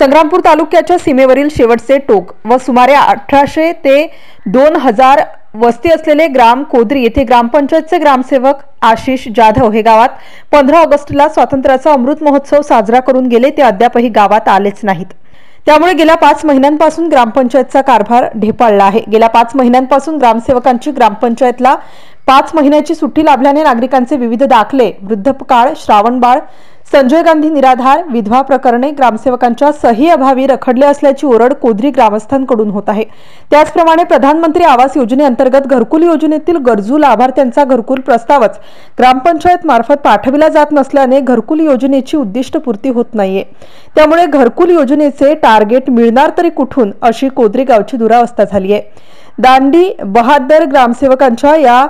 संग्रामपूर तालुक्याच्या सीमेवरील शेवटचे टोक व सुमारे 1800 ते 2000 वस्ती असलेले ग्राम कोदरी येथे ग्रामपंचायतचे ग्रामसेवक आशिष जाधव हे गावात 15 ऑगस्टला स्वातंत्र्याचा अमृत महोत्सव साजरा करून गेले ते अद्यापही गावात आलेच नाहीत। त्यामुळे गेल्या 5 महिन्यांपासून ग्रामपंचायतचा कारभार ढेपाळला आहे। गेल्या 5 महिन्यांपासून ग्रामसेवकांची ग्रामपंचायतला 5 महिन्याची सुट्टी लाभल्याने नागरिकांचे विविध दाखले, वृद्धपकाळ, श्रावणबाळ, संजय गांधी निराधार, विधवा प्रकरणे ग्रामसेवकांच्या सही अभावी रखडले असल्याची ओरड कोदरी ग्रामस्थांकडून होत आहे। त्याचप्रमाणे प्रधानमंत्री आवास योजनेअंतर्गत घरकुल योजनेतील गरजू लाभार्थ्यांचा घरकुल प्रस्तावच ग्रामपंचायत मार्फत पाठविला जात नसल्याने घरकुल योजनेची उद्दिष्टपूर्ती होत नाहीये। त्यामुळे घरकुल योजनेचे टार्गेट मिळणार तरी कुठून अशी कोदरी गावची दुरावस्था झाली आहे। दांडी बहादर ग्रामसेवकांच्या या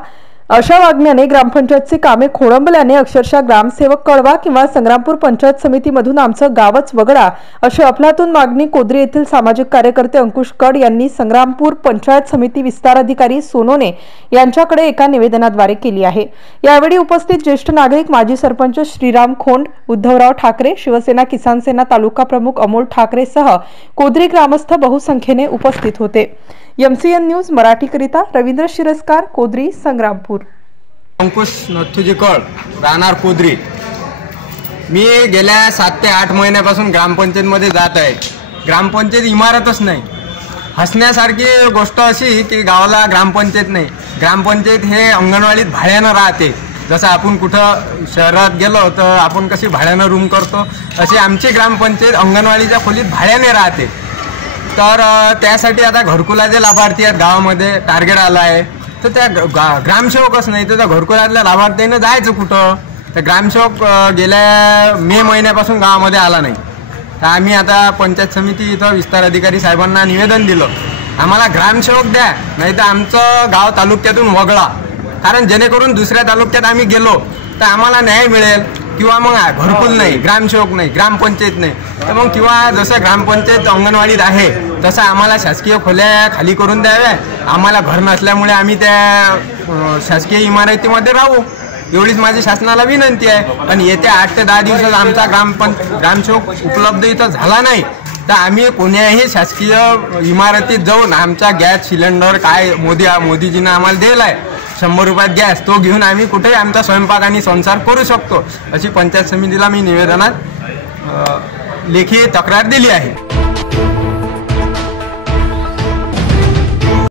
अशा वागण्याने ग्रामपंचायतचे कामे खोळंबल्याने अक्षरशः ग्रामसेवक कळवा किंवा संग्रामपूर पंचायत समितीमधून आमचं गावच वगळा अशी अफलातून मागणी कोदरी येथील सामाजिक कार्यकर्ते अंकुश कड यांनी संग्रामपूर पंचायत समिती विस्तार अधिकारी सोनोने यांच्याकडे एका निवेदनाद्वारे केली आहे। यावेळी उपस्थित ज्येष्ठ नागरिक माजी सरपंच श्रीराम खोंड, उद्धवराव ठाकरे, शिवसेना किसान सेना तालुका प्रमुख अमोल ठाकरे सह कोदरी ग्रामस्थ बहुसंख्येने उपस्थित होते। एमसीएन न्यूज मराठीकरिता रवींद्र शिरस्कार, कोदरी, संग्रामपूर। अंकुश नथुजी कळ, राहणार कोदरी। मी गेल्या 7 ते 8 महिन्यापासून ग्रामपंचायतमध्ये जात आहे। ग्रामपंचायत इमारतच नाही। हसण्यासारखी गोष्ट अशी की गावाला ग्रामपंचायत नाही। ग्रामपंचायत हे अंगणवाडीत भाड्यानं राहते। जसं आपण कुठं शहरात गेलो तर आपण कशी भाड्यानं रूम करतो, अशी आमची ग्रामपंचायत अंगणवाडीच्या खोलीत भाड्याने राहते। तर त्यासाठी आता घरकुलाचे लाभार्थी आहेत गावामध्ये, टार्गेट आला आहे। तर त्या ग्रामसेवकच नाही तर त्या घरकुलातल्या लाभार्थ्यांना जायचं कुठं? तर ग्रामसेवक गेल्या मे महिन्यापासून गावामध्ये आला नाही। तर आम्ही आता पंचायत समिती इथं विस्तार अधिकारी साहेबांना निवेदन दिलं, आम्हाला ग्रामसेवक द्या, नाही तर आमचं गाव तालुक्यातून वगळा। कारण जेणेकरून दुसऱ्या तालुक्यात आम्ही गेलो तर आम्हाला न्याय मिळेल, किंवा मग घरकुल नाही, ग्रामसेवक नाही, ग्रामपंचायत नाही, तर मग किंवा जसं ग्रामपंचायत अंगणवाडीत आहे तसं आम्हाला शासकीय खोल्या खाली करून द्याव्या। आम्हाला घर नसल्यामुळे आम्ही त्या शासकीय इमारतीमध्ये राहू, एवढीच माझी शासनाला विनंती आहे। पण येत्या 8 ते 10 दिवसात आमचा ग्रामसेवक उपलब्ध इथं झाला नाही तर आम्ही कोण्याही शासकीय इमारतीत जाऊन आमचा गॅस सिलेंडर काय मोदीजीनं आम्हाला दिला आहे 100 रुपयात गॅस, तो घेऊन आम्ही कुठेही आमचा स्वयंपाक आणि संसार करू शकतो, अशी पंचायत समितीला मी निवेदनात लेखी तक्रार दिली आहे।